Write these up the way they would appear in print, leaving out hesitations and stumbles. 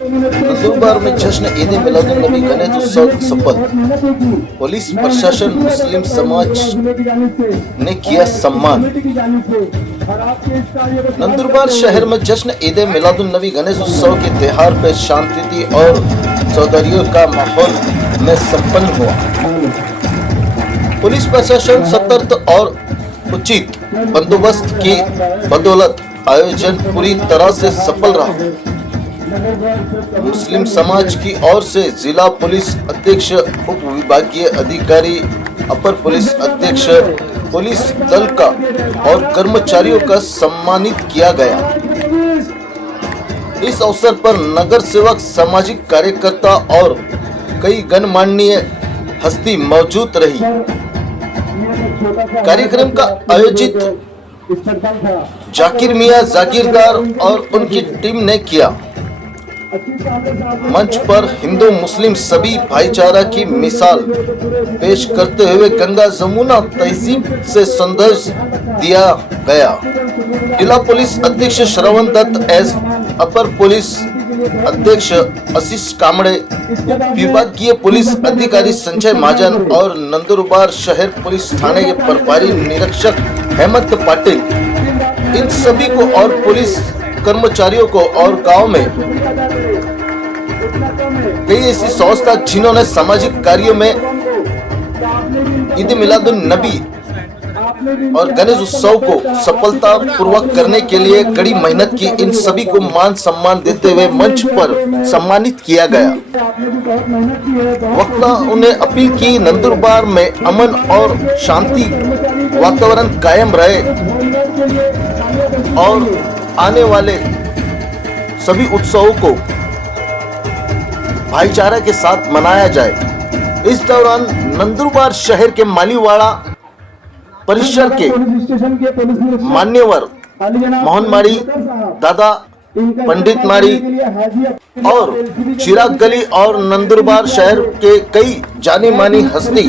नंदुरबार में जश्न ईद मिलादुन नबी गणेश उत्सव सफल। पुलिस प्रशासन मुस्लिम समाज ने किया सम्मान। नंदुरबार शहर में जश्न ईद मिलादुन नबी गणेश उत्सव के त्योहार पर शांति और सौंदर्य का माहौल में संपन्न हुआ। पुलिस प्रशासन सतर्क और उचित बंदोबस्त की बदौलत आयोजन पूरी तरह से सफल रहा। मुस्लिम समाज की ओर से जिला पुलिस अधीक्षक, उप विभागीय अधिकारी, अपर पुलिस अधीक्षक, पुलिस दल का और कर्मचारियों का सम्मानित किया गया। इस अवसर पर नगर सेवक, सामाजिक कार्यकर्ता और कई गणमान्य हस्ती मौजूद रही। कार्यक्रम का आयोजित जाकिर मियां जागीरदार और उनकी टीम ने किया। मंच पर हिंदू मुस्लिम सभी भाईचारा की मिसाल पेश करते हुए गंगा जमुना तहजीब से संदेश दिया गया। जिला पुलिस अधीक्षक श्रवण दत्त एस, अपर पुलिस अधीक्षक आशीष कामड़े, विभागीय पुलिस अधिकारी संजय महाजन और नंदुरबार शहर पुलिस थाने के प्रभारी निरीक्षक हेमंत पाटिल, इन सभी को और पुलिस कर्मचारियों को और गांव में कई ऐसी संस्था जिन्होंने सामाजिक कार्यों में ईद मिलादुन नबी और गणेश उत्सव को सफलता पूर्वक करने के लिए कड़ी मेहनत की, इन सभी को मान सम्मान देते हुए मंच पर सम्मानित किया गया। वक्ता उन्हें अपील की नंदुरबार में अमन और शांति वातावरण कायम रहे और आने वाले सभी उत्सवों को भाईचारा के साथ मनाया जाए। इस दौरान नंदुरबार शहर के मालीवाड़ा परिसर के मान्यवर मोहन माड़ी, दादा पंडित माड़ी और चिराग गली और नंदुरबार शहर के कई जानी मानी हस्ती,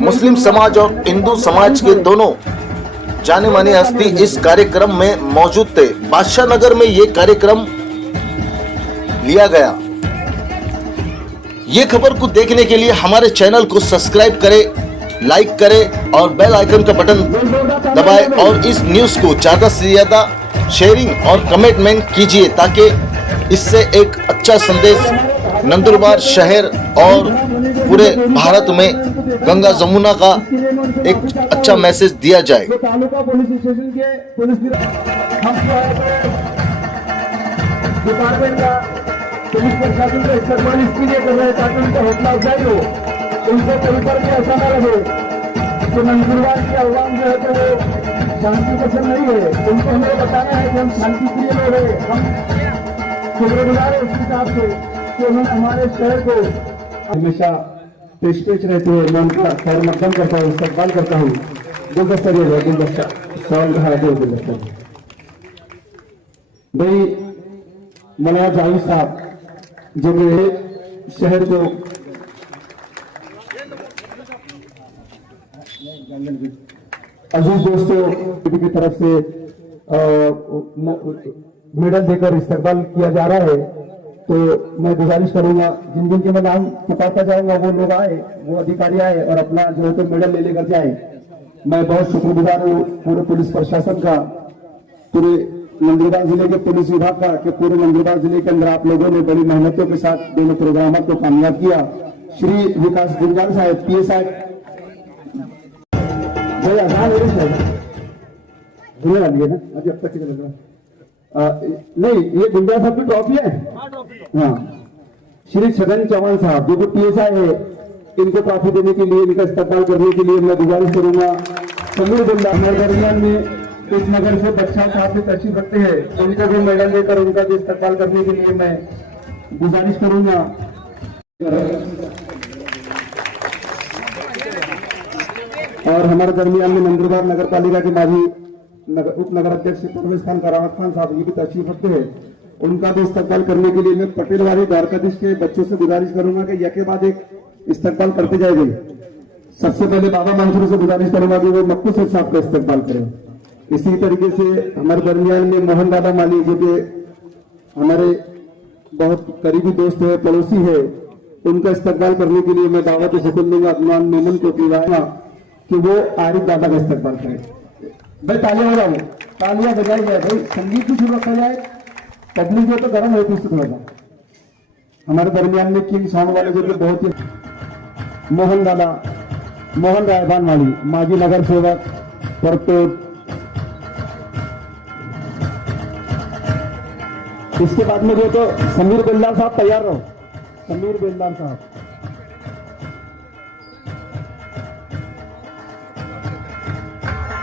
मुस्लिम समाज और हिंदू समाज के दोनों जाने मानी हस्ती इस कार्यक्रम में मौजूद थे। बादशाह नगर में ये कार्यक्रम लिया गया। ये खबर को देखने के लिए हमारे चैनल को सब्सक्राइब करें, लाइक करें और बेल आइकन का बटन दबाएं और इस न्यूज को ज्यादा से ज्यादा शेयरिंग और कमेंटमेंट कीजिए ताकि इससे एक अच्छा संदेश नंदुरबार शहर और पूरे भारत में गंगा जमुना का एक अच्छा मैसेज दिया जाए। तालुका पुलिस स्टेशन के पुलिस डिपार्टमेंट का पुलिस प्रशासन का इस्तेमाल इसके लिए कर रहे हैं ताकि उनका हौसला अफजाई हो, उनके परिवार में ऐसा न रहे तो नंदुरबार की आवाम जो है तो वो शांति पसंद नहीं है। उनको हमें बताना है कि हम शांति प्रिय लोग हैं, हम शुक्रगुजार है उस हिसाब से कि उन्होंने हमारे शहर को हमेशा पेश रहते हुए मैं उनका खैर मकदम करता हूँ, इस्तकबाल करता हूँ। गुलदस्ता दिया गुलदस्ता सवाल कहा है गुलदस्ता भाई मना जावी साहब जो मेरे शहर को अजीज दोस्तों की तरफ से मेडल देकर इस्तकबाल किया जा रहा है, तो मैं गुजारिश करूंगा जिन जिन के मैं नाम पुकारता जाऊंगा वो लोग आए, वो अधिकारी आए और अपना जो है तो मेडल ले लेकर जाए। मैं बहुत शुक्रगुजार हूँ पूरे पुलिस प्रशासन का, पूरे नंदुरबार जिले के पुलिस विभाग का कि पूरे नंदुरबार जिले के अंदर आप लोगों ने बड़ी मेहनतों के साथ दोनों प्रोग्रामों को कामयाब किया। श्री विकास गुंजाल साहब पीए साहब ना अभी अब तक नहीं, ये गुंजा साहब की ट्रॉफी है। हाँ, श्री छगन चौहान साहब जो पीएसआई है, इनको ट्रॉफी देने के लिए, इनका इस्तेमाल करने के लिए मैं गुजारिश करूंगा। समीर बिल्ला हमारे दरमियान में इस नगर से बच्चा साहब से तशरीफ रखते हैं, उनको भी मेडल देकर उनका भी इस्तेमाल करने के लिए मैं गुजारिश करूंगा। और हमारे दरमियान में नंदुरबार नगर पालिका के माजी उप नगर अध्यक्ष परवेश खान करावत खान साहब ये भी तशरीफ रखते हैं, उनका भी इस्तकबाल करने के लिए मैं पटेलवाड़ी द्वारकाधीश के बच्चों से गुजारिश करूंगा कि एक के बाद एक इस्तकबाल करते जाएंगे। सबसे पहले बाबा मंसूर से गुजारिश करूंगा कि वो मक्कू सैयद साहब का इस्तकबाल करें। इसी तरीके से हमारे दरमियान में मोहन दादा माली जो कि हमारे बहुत करीबी दोस्त है, पड़ोसी है, उनका इस्तकबाल करने के लिए मैं दावत सुकून दूंगा अदनान मेमन को पिलवाऊंगा कि वो आरिफ दादा का इस्तकबाल करें। भाई तालियां बजाओ, तालियां बजाई जाए भाई, संगीत भी शुरू रखा जाए, पब्लिक जो तो गर्म होती है थोड़ा सा। हमारे दरमियान में किंग साउंड वाले जो बहुत ही मोहन दादा, मोहन रायबान वाली माजी नगर सेवक परतोट। इसके बाद में जो तो समीर बेलदार साहब तैयार रहो, समीर बेलदार साहब।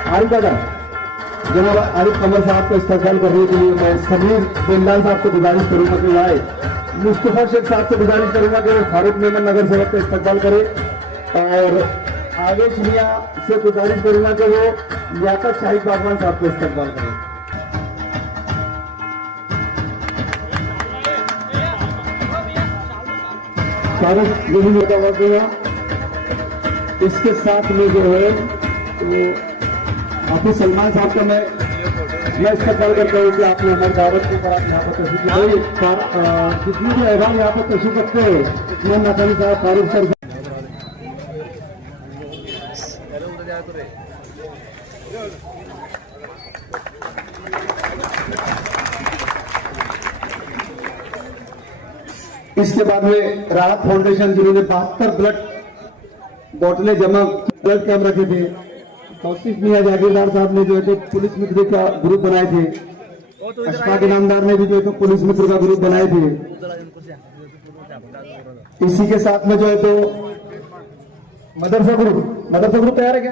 आरिफ दादा, जनाब आरिफ कमर साहब को इस्तकबाल करने के लिए मैं समीर बेलदार साहब को गुजारिश करूंगा कि आए। मुस्तफा शेख साहब से गुजारिश करूंगा कि फारूक मेमन नगर सेवक का इस्तकबाल करे, और आवेश मियां से गुजारिश करूंगा कि वो लियाकत शाहिद बागवान साहब को इस्तकबाल करें। फारूक यही होता हुआ, इसके साथ में जो है वो हाफिज सलमान साहब का मैं इस्तकबाल करता हूँ कि आपने हमारी दावत के ऊपर आप यहाँ पर तशरीफ लाए। जितनी भी अहबान यहाँ पर तशरीफ रखते हैं, इमाम नकानी साहब, फारूक सर, इसके बाद में राहत फाउंडेशन जिन्होंने 72 ब्लड बोतलें जमा ब्लड कैंप रखे थे, तौसीफ मियां जागीरदार साहब ने जो है तो पुलिस मित्र का ग्रुप बनाए थे, अशफाक इनामदार ने भी जो है तो पुलिस मित्र का ग्रुप बनाए थे। इसी के साथ में जो है तो मदरसा ग्रुप तैयार है क्या?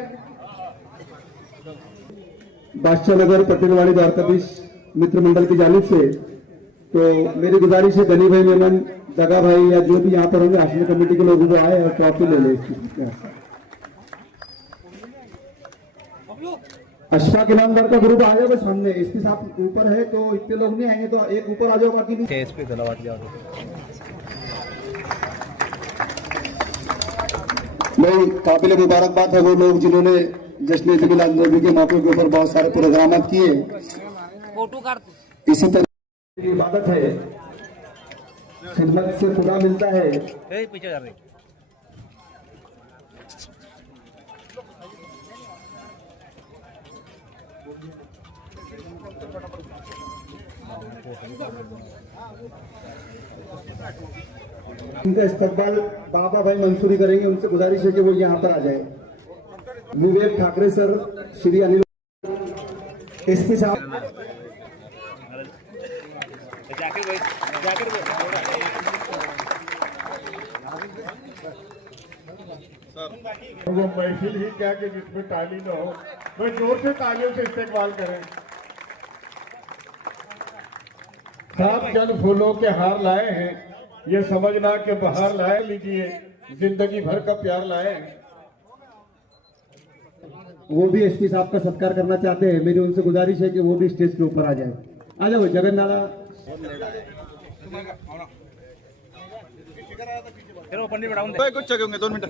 बादशाह नगर पटेलवाड़ी द्वारकाधीश मित्र मंडल की जानिब से तो मेरी गुजारिश है गनी भाई मेमन, जगा भाई या जो भी यहाँ पर होंगे आश्रम कमेटी के लोग जो आए और ट्रॉफी ले ले। अशफाक इनामदार का ग्रुप आ जाओ सामने, इसके साथ ऊपर है तो इतने लोग नहीं आएंगे तो एक ऊपर आ जाओ, बाकी नहीं। भाई काबिल मुबारकबाद है वो लोग जिन्होंने जश्न ईद मिलाद नबी के मौके के ऊपर बहुत सारे प्रोग्राम किए। इसी तरह इबादत है, खिदमत से खुदा मिलता है। पीछे जा रही इनका इस्तकबाल बाबा भाई मंसूरी करेंगे, उनसे गुजारिश है कि वो यहाँ पर आ जाए। विवेक ठाकरे सर, श्री अनिल एसपी साहब, वो महफिल ही क्या कि जिसमें ताली न हो, वह जोर से तालियों से इस्तेमाल करें। सात चंद फूलों के हार लाए हैं, ये समझना कि बाहर लाए लीजिए, जिंदगी भर का प्यार लाए। वो भी एसपी साहब का सत्कार करना चाहते हैं, मेरी उनसे गुजारिश है कि वो भी स्टेज के ऊपर आ जाए। आ जाओ जगन्नाथ, कुछ जगह होंगे 2 मिनट।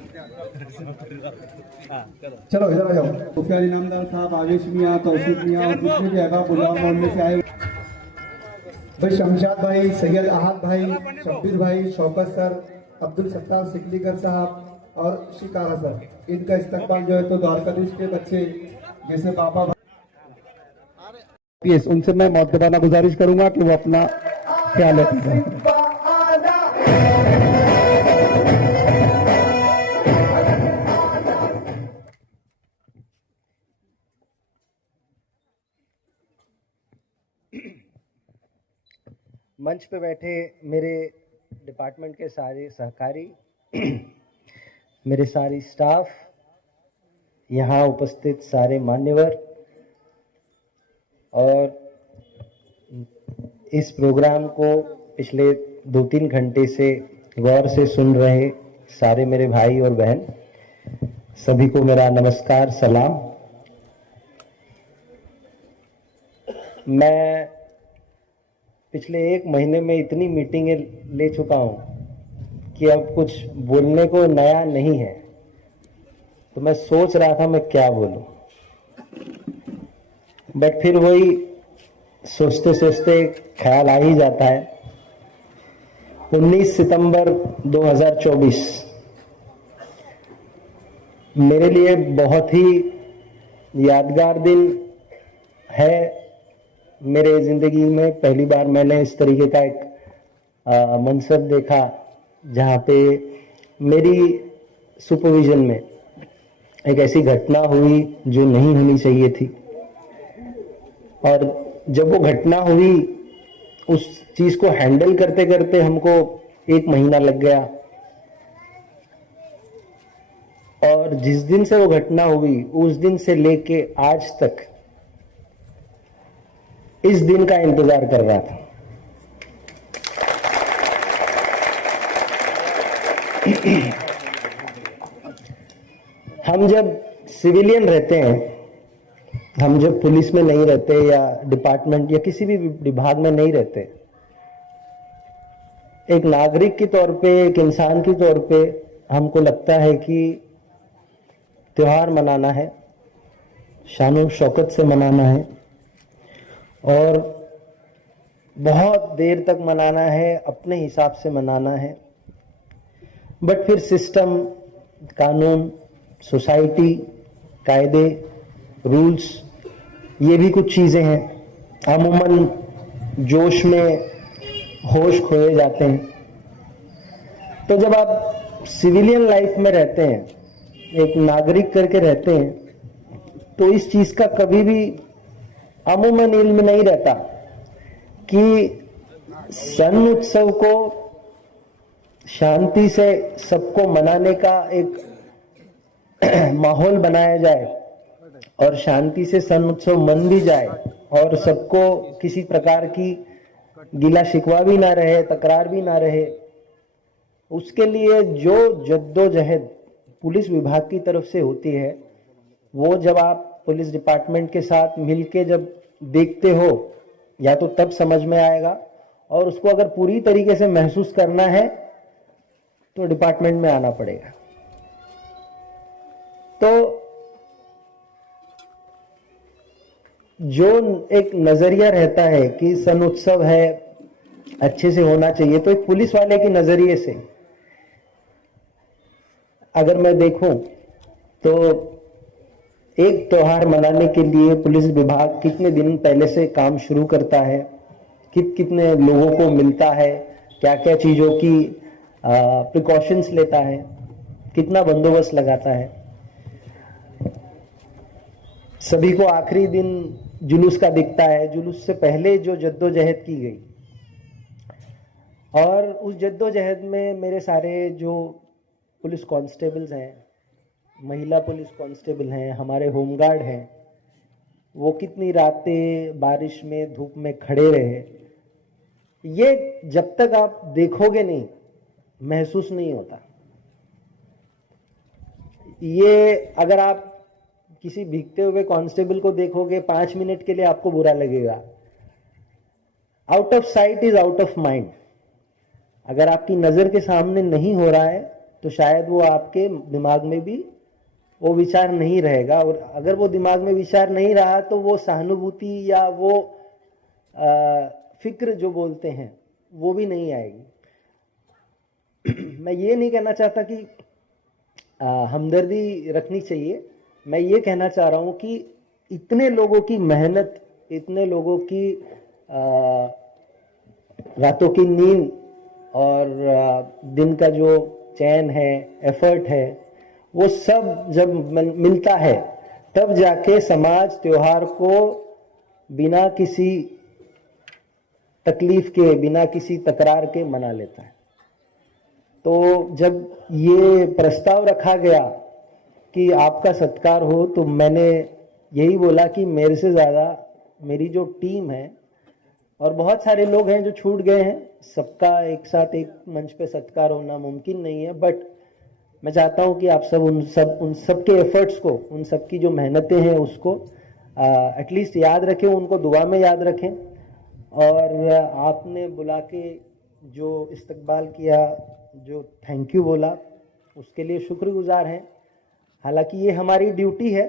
चलो इधर आ जाओ। मुफ्ती अली नामदार साहब, आवेश मियां, तौसीफ मियां और जितने भी अहबाब गुलाम मोहम्मद से आए, भाई शमशाद भाई, सैयद अहद भाई, शब्बीर भाई, शौकत सर, अब्दुल सत्तार सिकलीकर साहब और शिकारा सर, इनका इस्तकबाल जो है तो द्वारकाधीश के बच्चे जैसे बाबा भाई, उनसे मैं मौतबाना गुजारिश करूंगा कि वो अपना ख्याल रखें। मंच पे बैठे मेरे डिपार्टमेंट के सारे सहकारी, मेरे सारी स्टाफ, यहाँ उपस्थित सारे मान्यवर और इस प्रोग्राम को पिछले 2-3 घंटे से गौर से सुन रहे सारे मेरे भाई और बहन, सभी को मेरा नमस्कार, सलाम। मैं पिछले 1 महीने में इतनी मीटिंगें ले चुका हूँ कि अब कुछ बोलने को नया नहीं है, तो मैं सोच रहा था मैं क्या बोलूं, बट फिर वही सोचते सोचते ख्याल आ ही जाता है 19 सितंबर 2024 मेरे लिए बहुत ही यादगार दिन है। मेरे ज़िंदगी में पहली बार मैंने इस तरीके का एक मंजर देखा जहाँ पे मेरी सुपरविजन में एक ऐसी घटना हुई जो नहीं होनी चाहिए थी। और जब वो घटना हुई, उस चीज़ को हैंडल करते करते हमको 1 महीना लग गया। और जिस दिन से वो घटना हुई, उस दिन से लेके आज तक इस दिन का इंतजार कर रहा था। हम जब सिविलियन रहते हैं, हम जब पुलिस में नहीं रहते या डिपार्टमेंट या किसी भी विभाग में नहीं रहते, एक नागरिक के तौर पे, एक इंसान के तौर पे हमको लगता है कि त्योहार मनाना है, शान शौकत से मनाना है और बहुत देर तक मनाना है, अपने हिसाब से मनाना है। बट फिर सिस्टम, कानून, सोसाइटी, कायदे, रूल्स, ये भी कुछ चीज़ें हैं। अमूमन जोश में होश खोए जाते हैं। तो जब आप सिविलियन लाइफ में रहते हैं, एक नागरिक करके रहते हैं, तो इस चीज़ का कभी भी अमूमन इल्म नहीं रहता कि सन उत्सव को शांति से सबको मनाने का एक माहौल बनाया जाए और शांति से सन उत्सव मन भी जाए और सबको किसी प्रकार की गिला शिकवा भी ना रहे, तकरार भी ना रहे। उसके लिए जो जद्दोजहद पुलिस विभाग की तरफ से होती है, वो जब आप पुलिस डिपार्टमेंट के साथ मिलके जब देखते हो, या तो तब समझ में आएगा, और उसको अगर पूरी तरीके से महसूस करना है तो डिपार्टमेंट में आना पड़ेगा। तो जो एक नजरिया रहता है कि सन उत्सव है, अच्छे से होना चाहिए, तो एक पुलिस वाले के नजरिए से अगर मैं देखूं तो एक त्योहार मनाने के लिए पुलिस विभाग कितने दिन पहले से काम शुरू करता है, कितने लोगों को मिलता है, क्या क्या चीज़ों की प्रिकॉशंस लेता है, कितना बंदोबस्त लगाता है। सभी को आखिरी दिन जुलूस का दिखता है, जुलूस से पहले जो जद्दोजहद की गई, और उस जद्दोजहद में मेरे सारे जो पुलिस कांस्टेबल्स हैं, महिला पुलिस कांस्टेबल हैं, हमारे होमगार्ड हैं, वो कितनी रातें बारिश में, धूप में खड़े रहे। ये जब तक आप देखोगे नहीं, महसूस नहीं होता। ये अगर आप किसी भीगते हुए कांस्टेबल को देखोगे 5 मिनट के लिए आपको बुरा लगेगा। Out of site is out of mind. अगर आपकी नज़र के सामने नहीं हो रहा है तो शायद वो आपके दिमाग में भी वो विचार नहीं रहेगा, और अगर वो दिमाग में विचार नहीं रहा तो वो सहानुभूति या वो फिक्र जो बोलते हैं वो भी नहीं आएगी। मैं ये नहीं कहना चाहता कि हमदर्दी रखनी चाहिए, मैं ये कहना चाह रहा हूँ कि इतने लोगों की मेहनत, इतने लोगों की रातों की नींद और दिन का जो चैन है, एफर्ट है, वो सब जब मिलता है तब जाके समाज त्योहार को बिना किसी तकलीफ के, बिना किसी तकरार के मना लेता है। तो जब ये प्रस्ताव रखा गया कि आपका सत्कार हो, तो मैंने यही बोला कि मेरे से ज़्यादा मेरी जो टीम है और बहुत सारे लोग हैं जो छूट गए हैं, सबका एक साथ एक मंच पे सत्कार होना मुमकिन नहीं है। बट मैं चाहता हूं कि आप सब उन सब के एफर्ट्स को, उन सब की जो मेहनतें हैं उसको एटलीस्ट याद रखें, उनको दुआ में याद रखें। और आपने बुला के जो इस्तकबाल किया, जो थैंक यू बोला, उसके लिए शुक्रगुजार हैं। हालांकि ये हमारी ड्यूटी है